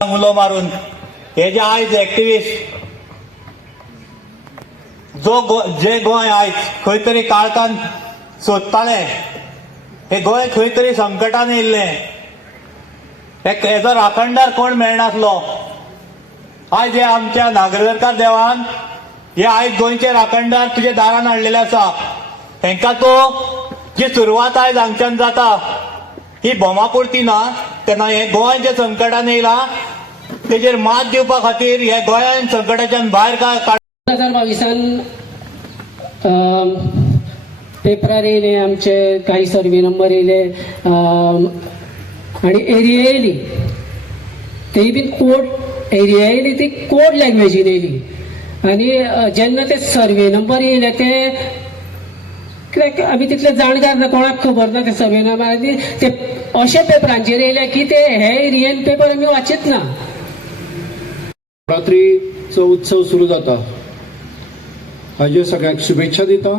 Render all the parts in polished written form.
उलो मारून हे जे आयज एक्टिविस्ट जे गोंय आयज खंय तरी काळखान सोदताले, हे गोंय खंय तरी संकटान येयल्लें, हेजो राखणदार कोण मेळनासलो. आयज हे आमच्या नागरकर देवान हे आयज गोंयचे राखणदार तुजे दारान हाडलेले आसा. हेंकां तो जी सुरवात आयज हांगच्यान जाता ही बोमापुरती ना, तेन्ना हे गोंय जे संकटान येयला तेजेर मात दिवपा खातीर हे गोंयान संकटाच्यान भायर 2022 पेपरार येयले, आमचे काही सर्वे नंबर येयले आणि एरिया येयली, तेय बीन कोड एरिया येयली ती कोड लँग्वेजीन येयली. आणि जेन्ना ते सर्वे नंबर येयले ते कित्याक आमी तितले जाणकार ना, कोणाक खबर ना ते सर्वे नंबर, आनी ते अशे पेपरांचेर येयले की ते हे एरियेन पेपर आमी वाचीत ना. नवरात्रीचो उत्सव सुरू जाता, हाजेर सगळ्यांक शुभेच्छा दिता.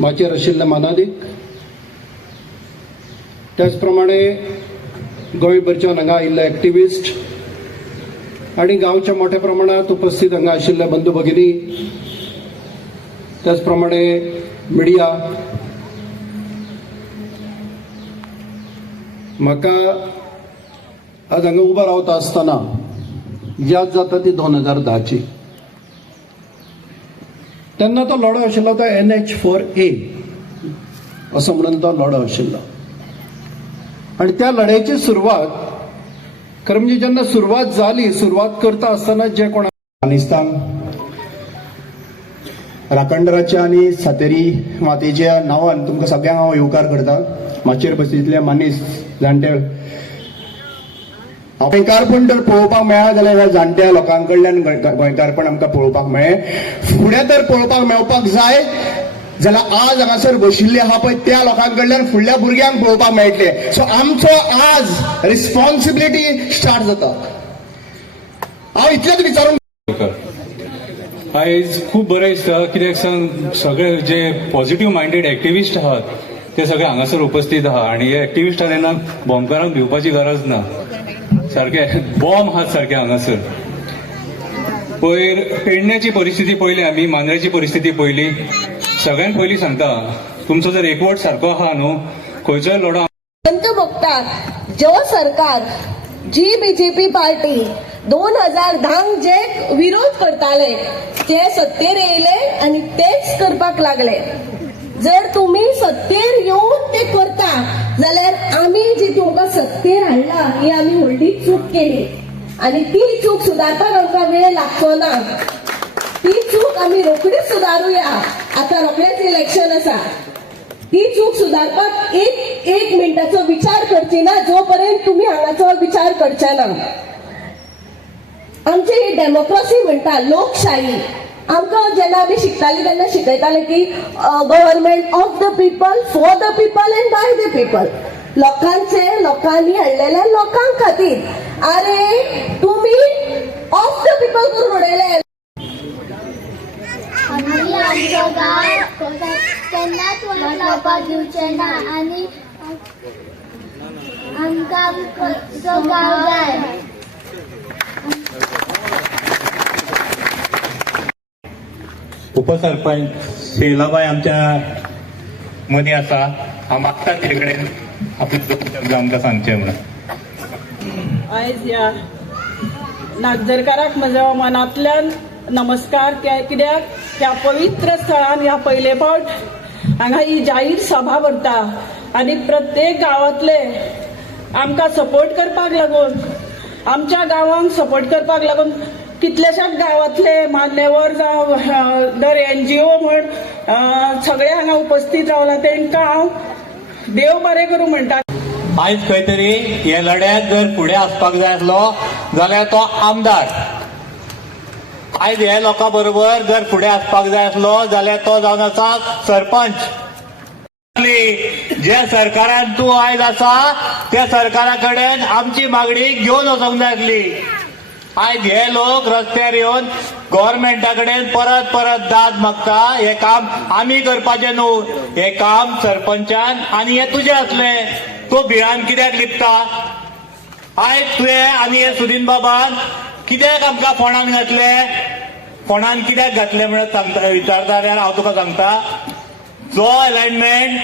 माचयेर आशिल्ले मानादीक, त्याच प्रमाणे गोंयभरच्यान हांगा आयिल्ले एक्टिविस्ट आनी गांवच्या मोठ्या प्रमाणात उपस्थित हांगा आशिल्ले बंधू भगिनी, त्याच प्रमाणे मिडिया. म्हाका आज हांगा उबो रावता आसतना याद जाता ती 2010ची. तेन्ना तो लढो आशिल्लो तो NH4A असो म्हणून तो लढो आशिल्लो. आणि त्या लढ्याची सुरवात खरं म्हणजे जेन्ना सुरवात जाली, सुरवात करता आसतना जे कोण अफगाणिस्तान राखणदाराच्या आणि सातेरी मातेच्या नांवान तुमकां सगळ्यांक हांव येवकार करता. माचयेर बशिल्ले मानीस जाणटे गोंयकारपण जर पळोवपाक मेळ्ळा जाल्यार ह्या जाणट्या लोकां कडल्यान गोंयकारपण आमकां पळोवपाक मेळ्ळें. फुडें तर पळोवपाक मेळपाक जाय जाल्यार आज हांगासर बशिल्ले आहा पळय त्या लोकां कडल्यान फुडल्या भुरग्यांक पळोवपाक मेळटले. सो आमचो आज रिस्पॉन्सिबिलिटी स्टार्ट जाता. हांव इतलेंच विचारून आयज खूब बरें दिसता, कित्याक सांग सगळे जे पॉझिटिव्ह मायंडेड एक्टिविस्ट आहात ते सगळे हांगासर उपस्थित आहा. आणि हे एक्टिविस्टां तेन्ना बॉम्बकारांक भिवपाची गरज ना, सारखे बॉम्ब आहात सारखे हांगासर. पयर पेडण्याची परिस्थिती पयली आमी, मांद्रेची परिस्थिती पयली. सगळ्यांत पयलीं सांगता, तुमचो जर एकवट सारको आहा न्हू, खंयचोय लढो बघतात जो सरकार जी बीजेपी पार्टी 2010 जे विरोध करताले ते सत्तेर येयले आणि तेच करपाक लागले. जर तुम्ही सत्तेर येऊन ते करता जाल्यार आमी जी तुमकां सत्तेर हाडला ही आमी व्हडली चूक केली आणि ती चूक सुदारपाक आमकां वेळ लागचो ना. ती चूक आमी रोखडीच सुदारूया. आता रोखडेच इलेक्शन आसा. ती चूक सुदारपाक एक मिनिटाचो विचार करची ना जोपर्यंत तुम्ही हांगाचो विचार करचे ना. आमची ही डेमोक्रेसी म्हणटा, लोकशाही. आमकां जेन्ना आमी शिकताली तेन्ना शिकयताले की government of the people, for the people and by the people. लोकांनी हाडलेल्या लोकां खातीर. अरे तुम्ही ऑफ द पीपल करून उडयले. आमचो गांव केन्नाच वळख लावपाक दिवचे ना आनी आमकां आमचो गांव जाय. उपसरपंच शेलाबाई आमच्या मदीं आसा. हांव मागता तिचे कडेन आपले दोन शब्द आमकां सांगचे म्हणून. आयज ह्या नागजरकाराक म्हज्या मनांतल्यान नमस्कार. कित्याक ह्या पवित्र स्थळान ह्या पयले फावट हांगा ही जाहीर सभा भरता आनी प्रत्येक गांवांतले आमकां सपोर्ट करपाक लागून, आमच्या गांवांक सपोर्ट करपाक लागून कितलेशाच गांवांतले मान्यवर जावं दर NGO म्हण सगळे हांगा उपस्थित रावला. तांकां हांव देव बरें करूं म्हणटा. आयज खंय तरी हे लढ्यात जर फुडें आसपाक जाय आसलो जाल्यार तो आमदार. आयज हे लोकां बरोबर जर फुडें आसपाक जाय आसलो जाल्यार तो जावन आसा सरपंच. जे सरकारान तूं आयज आसा त्या सरकारा कडेन आमची मागणी घेवन वचोंक जाय आसली. आयज हे लोक रस्त्यार येवन गव्हर्नमेंटा कडेन परत परत दाद मागता. हे काम आमी करपाचें न्हू, हे काम सरपंचान, आनी हे तुजें असलें. तो भिरांत कित्याक लिपता? आयज तुवें आनी हे सुदीन बाबान कित्याक आमकां फोंडान घातले, फोंडान कित्याक घातले म्हणून सांगता विचारता जाल्यार हांव तुका सांगता, जो अलायनमेंट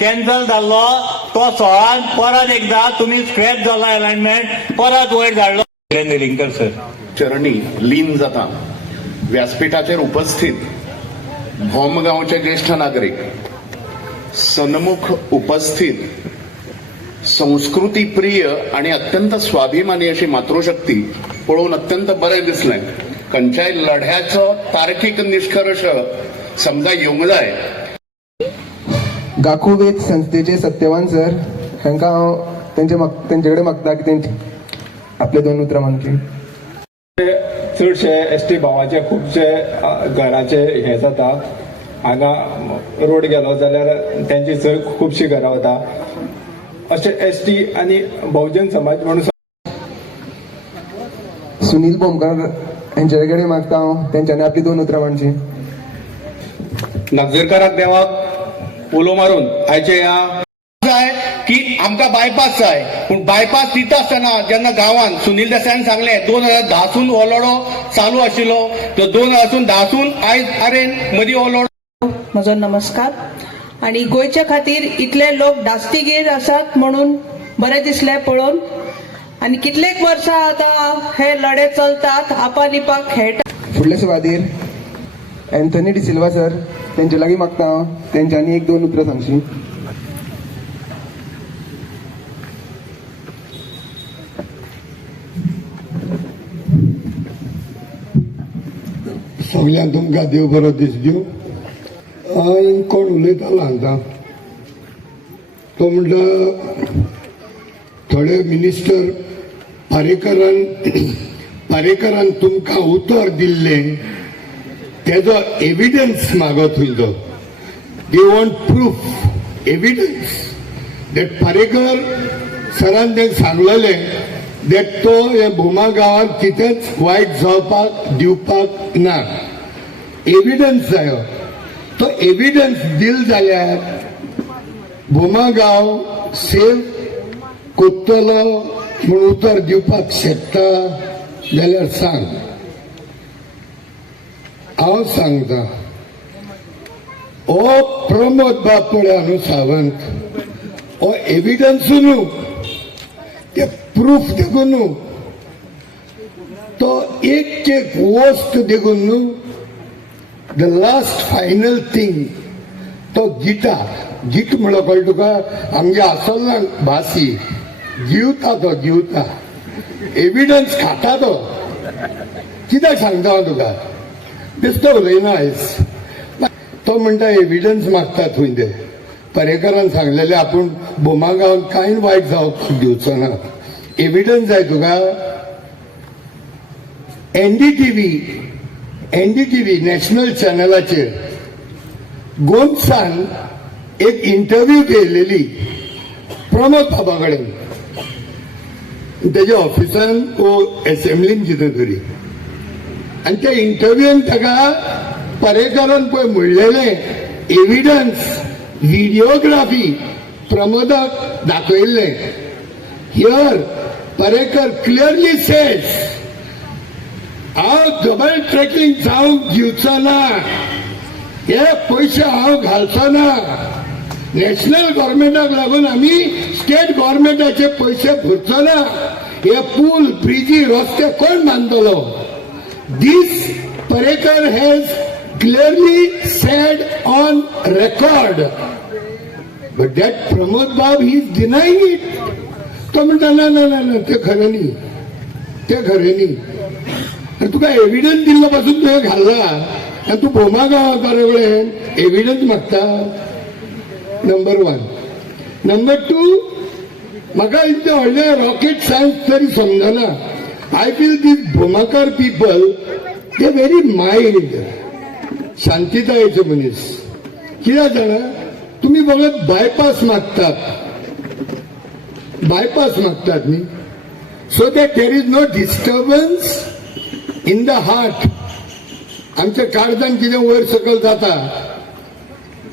कॅन्सल जाल्लो तो 16 परत एकदा तुमी स्क्रॅप जाल्लो अलायनमेंट परत वयर धाडलो. लिंकर सर चरणी लीन जाता. व्यासपीठाचेर उपस्थित भोमगांवचे ज्येष्ठ नागरिक, सन्मुख उपस्थित संस्कृती प्रिय आणि अत्यंत स्वाभिमानी अशी मातृशक्ती पळोवन अत्यंत बरें दिसलें. खंयच्याय लढ्याचो तार्कीक निष्कर्ष समजा येवंक जाय. गाखूवेद संस्थेचे सत्यवान सर हांकां हांव तेंचे कडेन मागता की तेंचे आपले 2 उतरां मानची. चडशे एसटी भावाचे खुबशे घराचे हे जाता. हांगा रोड गेलो जाल्यार तेंची चड खुबशीं घरां वता. अशे एसटी आनी बहुजन समाज म्हणून सुनील बोमकार हांचे कडेन मागता हांव तेंच्यांनी आपली 2 उतरां मानची. नागजरकाराक देवाक उलो मारून आयचे ह्या जाय की आमकां बायपास जाय, पूण बायपास दिता आसतना जेन्ना गांवांत सुनील देसायान सांगलें 2010सून हो लढो चालू आशिल्लो, तो 2010सून आयज आरेन मदीं हो लढो. म्हजो नमस्कार. आणि गोंयच्या खातीर इतले लोक दास्तीगीर आसात म्हणून बरें दिसलें पळोवन. आणि कितलेक वर्सां आतां हे लढे चलतात, आपालिपाक खेळटात. फुडले सुवातेर एंथनी डिसिल्वा सर तेंचे लागीं मागता हांव तेंच्यांनी 1-2 उतरां सांगची. सगळ्यांक तुमकां देव बरो दीस दिवं. हांवें कोण उलयतालो हांगा तो म्हणटा थोडे मिनिस्टर पारेकरान तुमकां उतर दिल्लें तेजो एविडन्स मागत थंयचो. They want proof, evidence that Parrikar सरान तें सांगलेलें दॅट तो हे भोमा गांवांत कितेंच वायट जावपाक दिवपाक ना. एविडन्स जायो. तो एविडन्स दिल जाल्यार भोमा गांव सेव कोत्तलो म्हूण उतर दिवपाक शकता जाल्यार सांग. हांव सांगता हो प्रमोद बाब पळय न्हू सावंत, हो एविडन्सू न्हू, ते प्रूफ देखून न्हू, तो एक वस्त देखून न्हू, द लास्ट फायनल थिंग तो गीट म्हणलो कळ्ळें तुका. आमगे आसोना भासी जिवता तो जिवता, एविडन्स खाता तो. कित्याक सांगता हांव तुका, बेश्टो उलयना आयज. तो म्हणटा एविडन्स मागता थंय ते. पर्रेकरान सांगलेले आपूण बोमा गांवांत कांय वायट जावपाक दिवचो ना. एविडन्स जाय तुका. एनडीटीव्ही नॅशनल चॅनलाचेर गोंदसान एक इंटरव्यू केलेली प्रमोद बाबा कडेन. तेज्या ऑफिसान एसेंब्लीन कितें तरी, आनी त्या इंटरव्यून ताका पर्रेकरान पळय म्हणलेलें एविडन्स व्हिडिओग्राफी प्रमोदाक दाखयल्लें. हियर पर्रेकर क्लियरली सेज हांव डबल ट्रॅकिंग जावंक दिवचो ना, हे पयशे हांव घालचो ना. नॅशनल गव्हर्मेंटाक लागून आमी स्टेट गव्हर्मेंटाचे पयशे भरचो ना. हे पूल ब्रिजी रस्ते कोण बांदतलो. This Parrikar has clearly said on record, but that Pramod बाब ही इज डिनायिंग इट. तो म्हणटा ना ना ना ते खरें न्ही, ते खरें न्ही. तुका एविडन्स दिल्लो पासून तुवें घालला आनी तूं भोमा गांवांत कडेन एविडन्स मागता. नंबर 1. नंबर 2, म्हाका इतलें व्हडलें रॉकेट सायन्स तरी समजना. आय फील दीस भोमाकार पीपल दे व्हेरी मायल्ड, शांतीतायेचे मनीस. कित्याक जाणा तुमी फकत बायपास मागतात न्ही, so that there is no disturbance in the heart. आमच्या काळजान कितें वयर सकयल जाता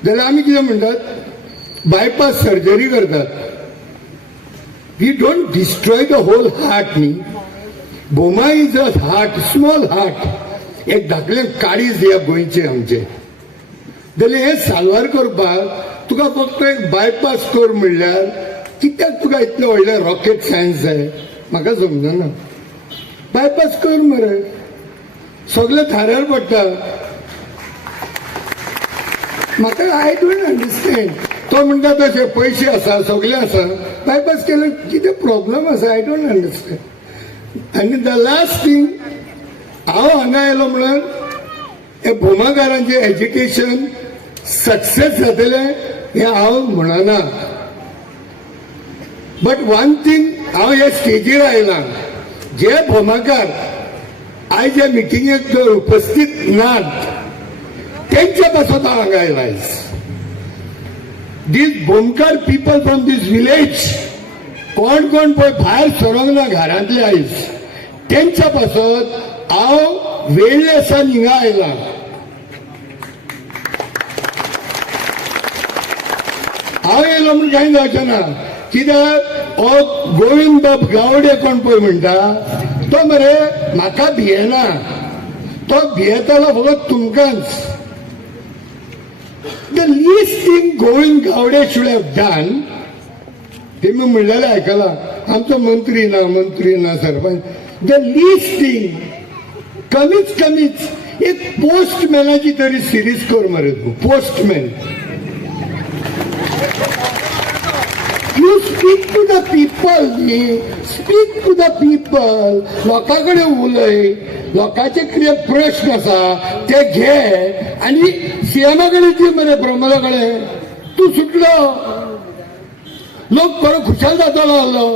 जाल्यार आमी कितें म्हणटात, बायपास सर्जरी करतात. We don't destroy the whole heart न्ही. Bhoma is a heart, small heart. एक धाकलें काळीज ह्या गोंयचें आमचें. जाल्यार हे साल्वार करपाक तुका फक्त एक बायपास कर म्हणल्यार कित्याक तुका इतलें व्हडलें रॉकेट सायन्स जाय म्हाका समजना. बायपास कर मरे, सगळें थाऱ्यार पडटा. म्हाका आय डोंट अंडरस्टँड. तो म्हणटा तशे पयशे आसा, सगळे आसा, बायपास केल्यार कितें प्रॉब्लेम आसा? I don't understand. आनी द लास्ट थिंग, हांव हांगा आयलो म्हणून हे भोमाकारांचें एज्युकेशन सक्सेस जातलें हें हांव म्हणना. बट वन थिंग, हांव ह्या स्टेजीर आयलां, जे भोमाकार आयज ह्या मिटिंगेक जर उपस्थित नात तेंच्या पासून हांव हांगा आयला. दीस भोमकार पीपल फ्रॉम दीस विलेज, कोण कोण पळय भायर सरोंक ना घरांतले आयज, तेंच्या पासून हांव वेळेसान हिंगा आयला. हांव येयलो म्हूण कांय जावचें ना. कित्याक हो गोविंद बाब गावडे कोण पळय म्हणटा तो मरे म्हाका भियेना. तो भियेतालो फकत तुमकांच. The least thing Govind Gaude should have done, तेमी म्हणलेलें आयकलां, आमचो मंत्री ना सरपंच. द लिस्ट थिंग कमीच कमीच एक पोस्टमॅनाची तरी सिरीज कर मरे तूं. Postman, you speak to the people न्ही, स्पीक टू द पीपल. लोकां कडेन उलय, लोकांचे कितें प्रश्न आसा ते घे आनी सीएमा कडेन दी मरे, प्रमोदा कडेन. तूं सुटलो, लोक बरो खुशाल जातलो आहलो.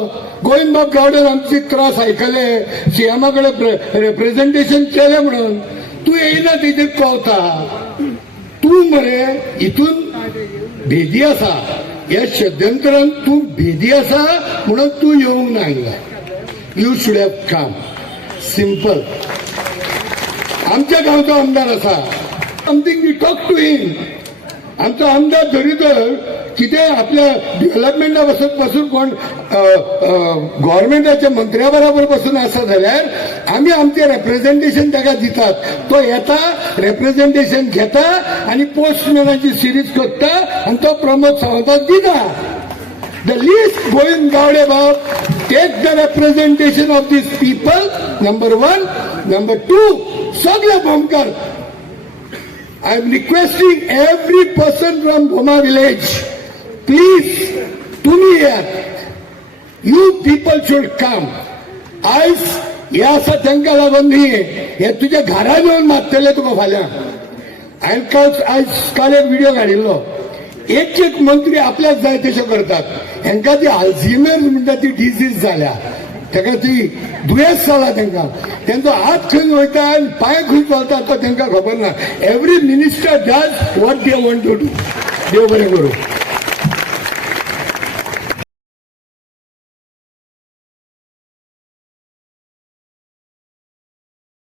गोविंद बाब गावडेन आमचे त्रास आयकले, सीएमा कडेन रिप्रेझेंटेशन केलें म्हणून. तूं येयना तेजेर पावता. तूं मरे हितून भेदी आसा, ह्या षड्यंत्रान तूं भेदी आसा म्हणून तूं येवंक ना हांगा. You should have come. Simple. आमच्या गांवचो आमदार आसा, समथींग वी टॉक टू हिम. आमचो आमदार जरी तर कितें आपल्या डेव्हलपमेंटा पासून कोण गव्हर्मेंटाच्या मंत्र्या बरोबर पासून आसा जाल्यार आमी आमचें रेप्रेझेंटेशन ताका दितात. तो येता, रेप्रेझेंटेशन घेता आनी पोस्टमॅनाची सिरीज करता आनी तो प्रमोद सावंताक दिता. द लिस्ट गोविंद गावडे बाब, take the representation of these people, number 1. Number 2, सगळे भोमकार, I am requesting every person from Bhoma village, please, तुम्ही या. You people should come. आयज हे आसा तांकां लागून न्ही, हे तुज्या घरान येवन मागतले तुका फाल्यां. हांवें काल एक व्हिडिओ काडिल्लो. एक मंत्री आपल्याक जाय तशें करतात. हांकां ती अल्झायमर म्हणटा ती डिजीज जाल्या, ताका ती दुयेंस जाला. तांकां तेंचो हात खंय वयता आनी पांय खंय चलता तो तांकां खबर ना. Every minister does what they want to do. देव बरें करूं.